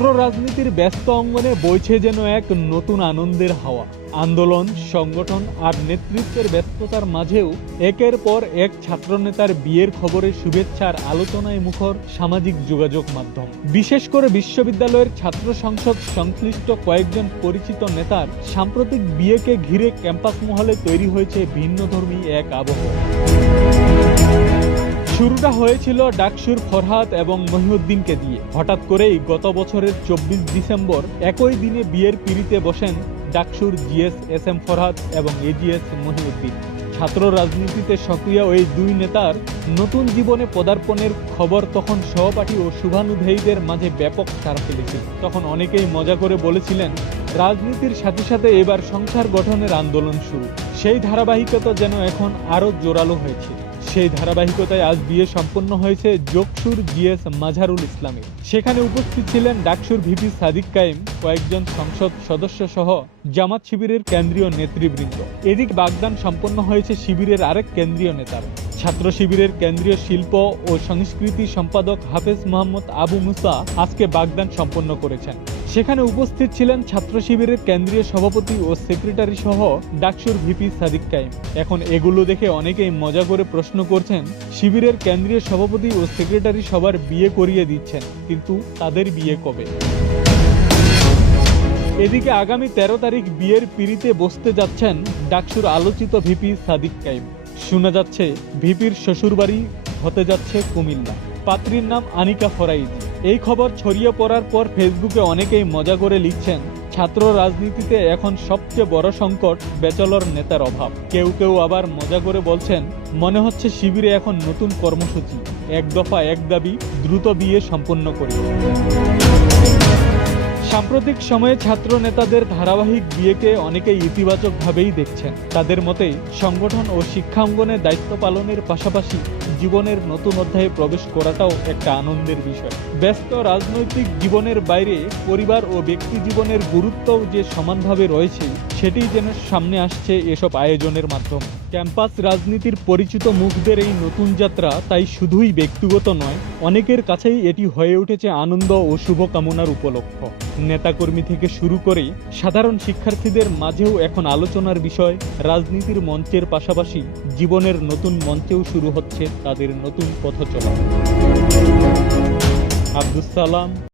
ছাত্র রাজনীতির ব্যস্ত অঙ্গনে বইছে যেন এক নতুন আনন্দের হাওয়া। আন্দোলন, সংগঠন আর নেতৃত্বের ব্যস্ততার মাঝেও একের পর এক ছাত্রনেতার বিয়ের খবরে শুভেচ্ছার আলোচনায় মুখর সামাজিক যোগাযোগ মাধ্যম। বিশেষ করে বিশ্ববিদ্যালয়ের ছাত্র সংসদ সংশ্লিষ্ট কয়েকজন পরিচিত নেতার সাম্প্রতিক বিয়েকে ঘিরে ক্যাম্পাস মহলে তৈরি হয়েছে ভিন্নধর্মী এক আবহাওয়া। শুরুটা হয়েছিল ডাকসুর ফরহাদ এবং মহিউদ্দিনকে দিয়ে। হঠাৎ করেই গত বছরের 24 ডিসেম্বর একই দিনে বিয়ের পিঁড়িতে বসেন ডাকসুর জিএস এস এম ফরহাদ এবং এজিএস মহিউদ্দিন। ছাত্র রাজনীতিতে সক্রিয় ওই দুই নেতার নতুন জীবনে পদার্পণের খবর তখন সহপাঠী ও শুভানুধ্যায়ীদের মাঝে ব্যাপক সাড়া ফেলেছিল। তখন অনেকেই মজা করে বলেছিলেন, রাজনীতির সাথে সাথে এবার সংসার গঠনের আন্দোলন শুরু। সেই ধারাবাহিকতা যেন এখন আরও জোরালো হয়েছে। সেই ধারাবাহিকতায় আজ বিয়ে সম্পন্ন হয়েছে যোগসুর জিএস মাঝারুল ইসলামের। সেখানে উপস্থিত ছিলেন ডাকসুর ভিপি সাদিক কায়েম, কয়েকজন সংসদ সদস্য সহ জামাত শিবিরের কেন্দ্রীয় নেতৃবৃন্দ। এদিক বাগদান সম্পন্ন হয়েছে শিবিরের আরেক কেন্দ্রীয় নেতার। ছাত্র শিবিরের কেন্দ্রীয় শিল্প ও সংস্কৃতি সম্পাদক হাফেজ মোহাম্মদ আবু মুসা আজকে বাগদান সম্পন্ন করেছেন। সেখানে উপস্থিত ছিলেন ছাত্র শিবিরের কেন্দ্রীয় সভাপতি ও সেক্রেটারি সহ ডাকসুর ভিপি সাদিক কায়েম। এখন এগুলো দেখে অনেকেই মজা করে প্রশ্ন করছেন, শিবিরের কেন্দ্রীয় সভাপতি ও সেক্রেটারি সবার বিয়ে করিয়ে দিচ্ছেন, কিন্তু তাদের বিয়ে কবে? এদিকে আগামী 13 তারিখ বিয়ের পিঁড়িতে বসতে যাচ্ছেন ডাকসুর আলোচিত ভিপি সাদিক কায়েম। শোনা যাচ্ছে ভিপির শ্বশুরবাড়ি হতে যাচ্ছে কুমিল্লা। পাত্রীর নাম আনিকা ফরাইজ। এই খবর ছড়িয়ে পড়ার পর ফেসবুকে অনেকেই মজা করে লিখছেন, ছাত্র রাজনীতিতে এখন সবচেয়ে বড় সংকট ব্যাচেলর নেতার অভাব। কেউ কেউ আবার মজা করে বলছেন, মনে হচ্ছে শিবিরে এখন নতুন কর্মসূচি, এক দফা এক দাবি, দ্রুত বিয়ে সম্পন্ন করি। সাম্প্রতিক সময়ে ছাত্র নেতাদের ধারাবাহিক বিয়েকে অনেকে ইতিবাচকভাবেই দেখছেন। তাদের মতে সংগঠন ও শিক্ষাঙ্গনে দায়িত্ব পালনের পাশাপাশি জীবনের নতুন অধ্যায়ে প্রবেশ করাটাও একটা আনন্দের বিষয়। ব্যস্ত রাজনৈতিক জীবনের বাইরে পরিবার ও ব্যক্তি জীবনের গুরুত্বও যে সমানভাবে রয়েছে, সেটি যেন সামনে আসছে এসব আয়োজনের মাধ্যমে। ক্যাম্পাস রাজনীতির পরিচিত মুখদের এই নতুন যাত্রা তাই শুধুই ব্যক্তিগত নয়, অনেকের কাছেই এটি হয়ে উঠেছে আনন্দ ও শুভকামনার উপলক্ষ। নেতাকর্মী থেকে শুরু করে সাধারণ শিক্ষার্থীদের মাঝেও এখন আলোচনার বিষয়। রাজনীতির মঞ্চের পাশাপাশি জীবনের নতুন মঞ্চেও শুরু হচ্ছে তাদের নতুন পথচলা। আব্দুস সালাম।